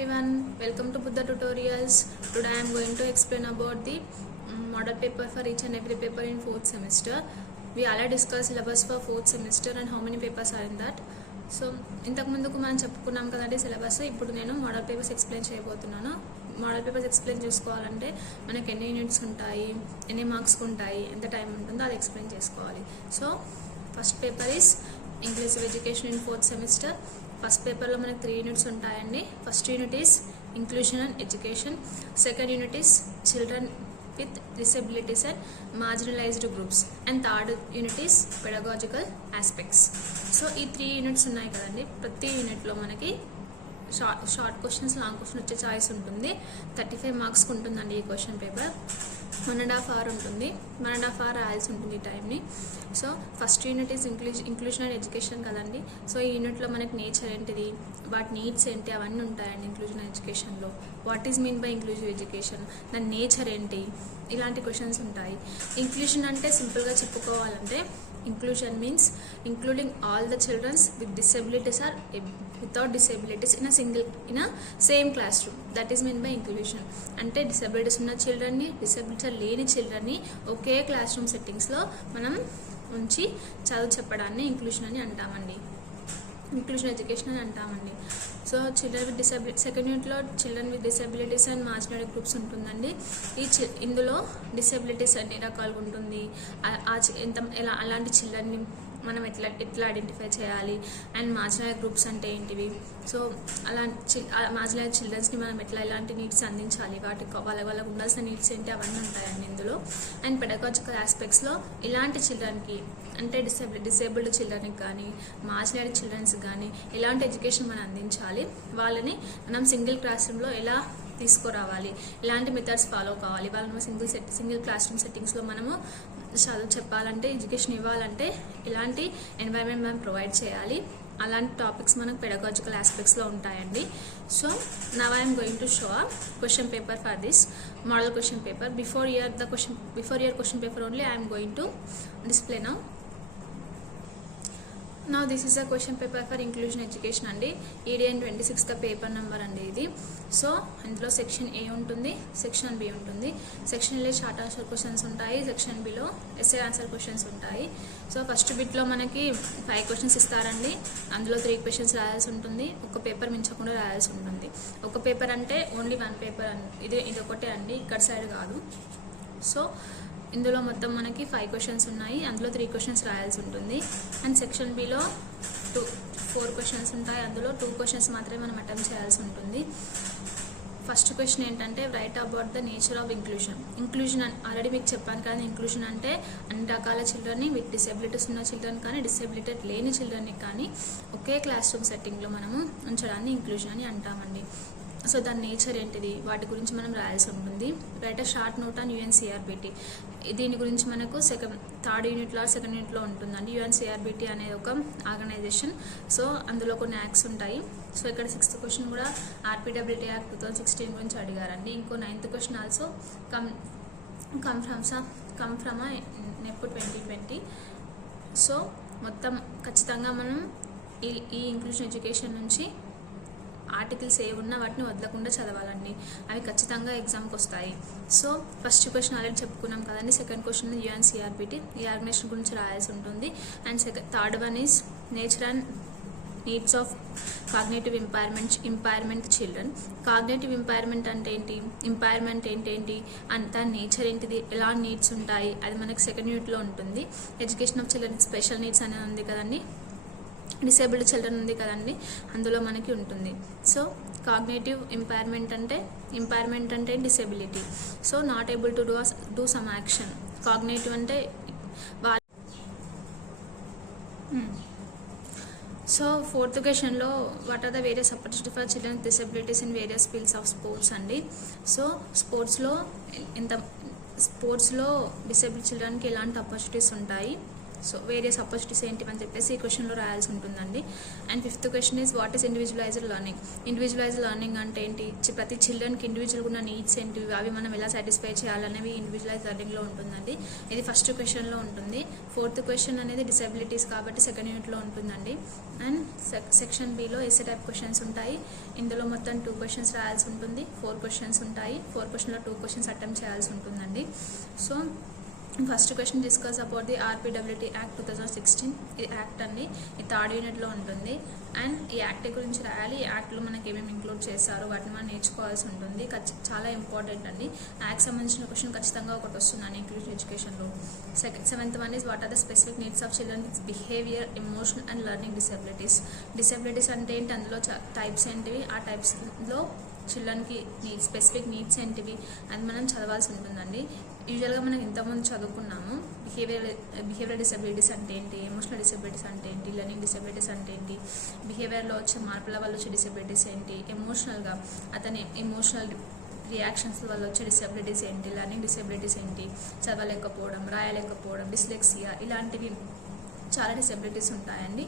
everyone, welcome to Buddha Tutorials. Today I am going to explain about the model paper for each and every paper in 4th semester. We already discussed syllabus for 4th semester and how many papers are in that. So ఇంతకు ముందుకు మనం చెప్పుకున్నాం కదండి syllabus. ఇప్పుడు నేను model papers explain చేయబోతున్నాను. Model papers explain చేసుకోవాలంటే మనకి ఎన్ని యూనిట్స్ ఉంటాయి, ఎన్ని మార్క్స్ ఉంటాయి, ఎంత టైం ఉంటుందో అది ఎక్స్ప్లెయిన్ చేసుకోవాలి. So first paper is inclusive education in 4th semester. First పేపర్లో మనకి 3 యూనిట్స్ ఉంటాయండి. First unit is inclusion and education, second unit is children with disabilities and marginalized groups, and third unit is pedagogical aspects. So ఈ 3 units ఉన్నాయి కదండి. ప్రతి యూనిట్లో మనకి short questions, long question వచ్చే ఛాయిస్ ఉంటుంది. 35 మార్క్స్కి ఉంటుందండి ఈ క్వశ్చన్ పేపర్. 1.5 hour ఉంటుంది. 1.5 hour రాయాల్సి ఉంటుంది ఈ టైంని. So first unit is inclusion and education కదండి. సో ఈ యూనిట్లో మనకి నేచర్ ఏంటిది, వాటి నీడ్స్ ఏంటి, అవన్నీ ఉంటాయండి ఇంక్లూజన్ అండ్ ఎడ్యుకేషన్లో. What is mean by inclusive education, దాని నేచర్ ఏంటి, ఇలాంటి క్వశ్చన్స్ ఉంటాయి. ఇంక్లూషన్ అంటే సింపుల్గా చెప్పుకోవాలంటే inclusion means including all the children with disabilities or without disabilities in a same classroom. That is meant by inclusion. అంటే disabilities ఉన్న చిల్డ్రన్ని, డిసబిలిటీ లేని చిల్డ్రన్ని ఒకే క్లాస్ రూమ్ సెట్టింగ్స్లో మనం ఉంచి చదువు చెప్పడాన్ని ఇంక్లూషన్ అని అంటామండి, ఇంక్లూషన్ ఎడ్యుకేషన్ అని అంటామండి. So children with disability, second యూనిట్లో children with disabilities and marginal groups ఉంటుందండి. ఇందులో డిసబిలిటీస్ అన్ని రకాలుగా ఉంటుంది. అలాంటి చిల్డ్రన్ని మనం ఎట్లా ఐడెంటిఫై చేయాలి, అండ్ మార్జినల్ గ్రూప్స్ అంటే ఏంటివి, సో మార్జినల్ చిల్డ్రన్స్ని మనం ఎలాంటి నీడ్స్ అందించాలి, వాళ్ళకు ఉండాల్సిన నీడ్స్ ఏంటి, అవన్నీ ఉంటాయండి ఇందులో. అండ్ పెడగాజికల్ ఆస్పెక్ట్స్లో ఇలాంటి చిల్డ్రన్కి అంటే డిసేబుల్డ్ చిల్డ్రన్కి కానీ, మార్జినల్ చిల్డ్రన్స్కి కానీ ఎలాంటి ఎడ్యుకేషన్ మనం అందించాలి, వాళ్ళని మనం సింగిల్ క్లాస్ రూమ్లో ఎలా తీసుకురావాలి, ఎలాంటి మెథడ్స్ ఫాలో కావాలి, వాళ్ళని సింగిల్ క్లాస్ రూమ్ సెట్టింగ్స్లో మనము చదువు చెప్పాలంటే, ఎడ్యుకేషన్ ఇవ్వాలంటే ఎలాంటి ఎన్వైరన్మెంట్ మనం ప్రొవైడ్ చేయాలి, అలాంటి టాపిక్స్ మనకు పెడగాజికల్ ఆస్పెక్ట్స్లో ఉంటాయండి. So now I'm going to show a question paper for this model question paper. Before your question paper only I am going to display now this is a question paper for inclusion education అండి. EDN 26th paper number అండి ఇది. So ఇందులో section A ఉంటుంది, section B ఉంటుంది. Section ఏలో short answer questions ఉంటాయి, section బిలో SA answer questions ఉంటాయి. సో ఫస్ట్ బిట్లో మనకి 5 క్వశ్చన్స్ ఇస్తారండి. అందులో 3 క్వశ్చన్స్ రాయాల్సి ఉంటుంది. ఒక పేపర్ మించకుండా రాయాల్సి ఉంటుంది. ఒక పేపర్ అంటే ఓన్లీ 1 పేపర్ ఇది ఒకటే అండి, ఇక్కడ సైడ్ కాదు. సో ఇందులో మొత్తం మనకి 5 క్వశ్చన్స్ ఉన్నాయి. అందులో 3 క్వశ్చన్స్ రాయాల్సి ఉంటుంది. అండ్ సెక్షన్ బిలో 4 క్వశ్చన్స్ ఉంటాయి. అందులో 2 క్వశ్చన్స్ మాత్రమే మనం అటెంప్ట్ చేయాల్సి ఉంటుంది. ఫస్ట్ క్వశ్చన్ ఏంటంటే write about the nature of inclusion already మీకు చెప్పాను కానీ, ఇంక్లూజన్ అంటే అన్ని రకాల చిల్డ్రన్ని, విత్ డిసెబిలిటీస్ ఉన్న చిల్డ్రన్ కానీ, డిసెబిలిటీ లేని చిల్డ్రన్ని కానీ ఒకే క్లాస్ రూమ్ సెట్టింగ్లో మనము ఉంచడాన్ని ఇంక్లూజన్ అని అంటామండి. సో దాని నేచర్ ఏంటిది, వాటి గురించి మనం రాయాల్సి ఉంటుంది. Write a short note on UNCRPT. దీని గురించి మనకు థర్డ్ యూనిట్లో, సెకండ్ యూనిట్లో ఉంటుందండి. UNCRPT అనేది ఒక ఆర్గనైజేషన్. సో అందులో కొన్ని యాక్ట్స్ ఉంటాయి. సో ఇక్కడ 6th క్వశ్చన్ కూడా RPWT యాక్ట్ 2016 గురించి అడిగారండి. ఇంకో 9th question also come from NEP 2020. So మొత్తం ఖచ్చితంగా మనం ఈ ఇంక్లూషన్ ఎడ్యుకేషన్ నుంచి ఆర్టికల్స్ ఏ ఉన్నా వాటిని వదలకుండా చదవాలండి, అవి ఖచ్చితంగా ఎగ్జామ్కి వస్తాయి. సో ఫస్ట్ క్వశ్చన్ ఆల్రెడీ చెప్పుకున్నాం కదండి. సెకండ్ క్వశ్చన్ UNCRPT, ఈ ఆర్గనైజేషన్ గురించి రాయాల్సి ఉంటుంది. And third one is nature and needs of cognitive impairment children. Cognitive impairment అంటే ఏంటి, ఇంపైర్మెంట్ ఏంటి, అంత నేచర్ ఏంటిది, ఎలా నీడ్స్ ఉంటాయి, అది మనకి సెకండ్ యూనిట్లో ఉంటుంది. Education of children special needs అనేది ఉంది కదండి, డిసేబుల్డ్ చిల్డ్రన్ ఉంది కదండి, అందులో మనకి ఉంటుంది. సో కాగ్నేటివ్ ఇంపైర్మెంట్ అంటే disability. So not able to do some action. Cognitive అంటే సో 4th క్వశ్చన్లో what are the various opportunity for children with disabilities in various fields of sports అండి. సో స్పోర్ట్స్లో డిసేబుల్డ్ చిల్డ్రన్కి ఎలాంటి ఆపర్చునిటీస్ ఉంటాయి, so various opportunities ఏంటివని చెప్పేసి ఈ క్వశ్చన్లో రాయాల్సి ఉంటుందండి. And fifth question is what is individualised learning. Individualised learning అంటే ఏంటి, ప్రతి చిల్డ్రన్కి ఇండివిజువల్గా ఉన్న నీడ్స్ ఏంటివి, అవి మనం ఎలా సాటిస్ఫై చేయాలనేవి ఇండివిజువలైజ్ లెర్నింగ్లో ఉంటుందండి. ఇది ఫస్ట్ క్వశ్చన్లో ఉంటుంది. ఫోర్త్ క్వశ్చన్ అనేది డిసెబిలిటీస్ కాబట్టి సెకండ్ యూనిట్లో ఉంటుందండి. అండ్ సెక్షన్ బిలో ఎస్ఏ టైప్ క్వశ్చన్స్ ఉంటాయి. ఇందులో మొత్తం 2 క్వశ్చన్స్ రాయాల్సి ఉంటుంది. 4 క్వశ్చన్స్ ఉంటాయి. 4 క్వశ్చన్లో 2 క్వశ్చన్స్ అటెంప్ట్ చేయాల్సి ఉంటుందండి. So first question discuss about the RPWD act 2016. ఇది యాక్ట్ అండి, ఇది థర్డ్ యూనిట్లో ఉంటుంది. అండ్ ఈ యాక్ట్ గురించి రాయాలి. ఈ యాక్ట్లో మనకి ఏమేమి ఇంక్లూడ్ చేశారో వాటిని మనం నేర్చుకోవాల్సి ఉంటుంది. చాలా ఇంపార్టెంట్ అండి. యాక్ట్ సంబంధించిన క్వశ్చన్ ఖచ్చితంగా ఒకటి వస్తుందండి ఇంక్లూజివ్ ఎడ్యుకేషన్లో. Seventh one is what are the specific needs of children with behaviour, emotional and learning disabilities. Disabilities అంటే ఏంటి, అందులో టైప్స్ ఏంటివి, ఆ టైప్స్లో చిల్డ్రన్కి స్పెసిఫిక్ నీడ్స్ ఏంటివి అది మనం చదవాల్సి ఉంటుందండి. యూజువల్గా మనం ఇంతకుముందు చదువుకున్నాము బిహేవియర్ డిసెబిలిటీస్ అంటే ఏంటి, ఎమోషనల్ డిసెబిలిటీస్ అంటే ఏంటి, లెర్నింగ్ డిసెబిలిటీస్ అంటే ఏంటి, బిహేవియర్లో వచ్చే మార్పుల వల్ల వచ్చే డిసెబిలిటీస్ ఏంటి, ఎమోషనల్గా అతని ఎమోషనల్ రియాక్షన్స్ వల్ల వచ్చే డిసెబిలిటీస్ ఏంటి, లెర్నింగ్ డిసెబిలిటీస్ ఏంటి, చదవలేకపోవడం, రాయలేకపోవడం, డిస్లెక్సియా, ఇలాంటివి చాలా డిసెబిలిటీస్ ఉంటాయండి.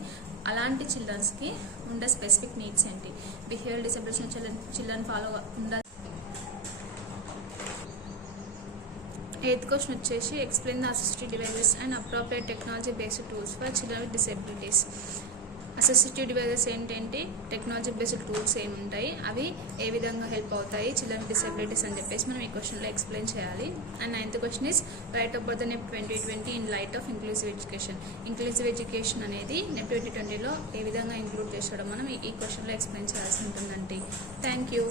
అలాంటి చిల్డ్రన్స్కి ఉండే స్పెసిఫిక్ నీడ్స్ ఏంటి, బిహేవియర్ డిసెబిలిటీస్ చిల్డ్రన్ ఫాలో ఉండాలి. 8th క్వశ్చన్ వచ్చేసి explain the assistive devices and appropriate technology based tools for children with disabilities. Assistive devices ఏంటంటే టెక్నాలజీ బేస్డ్ టూల్స్ ఏముంటాయి, అవి ఏ విధంగా హెల్ప్ అవుతాయి చిల్డ్రన్ డిసెబిలిటీస్ అని చెప్పేసి మనం ఈ క్వశ్చన్లో ఎక్స్ప్లెయిన్ చేయాలి. And 9th question is write about the NEP 2020 in light of inclusive education. Inclusive education అనేది NEP 2020లో ఏ విధంగా ఇంక్లూడ్ చేసాడో మనం ఈ క్వశ్చన్లో ఎక్స్ప్లెయిన్ చేయాల్సి ఉంటుందండి. Thank you.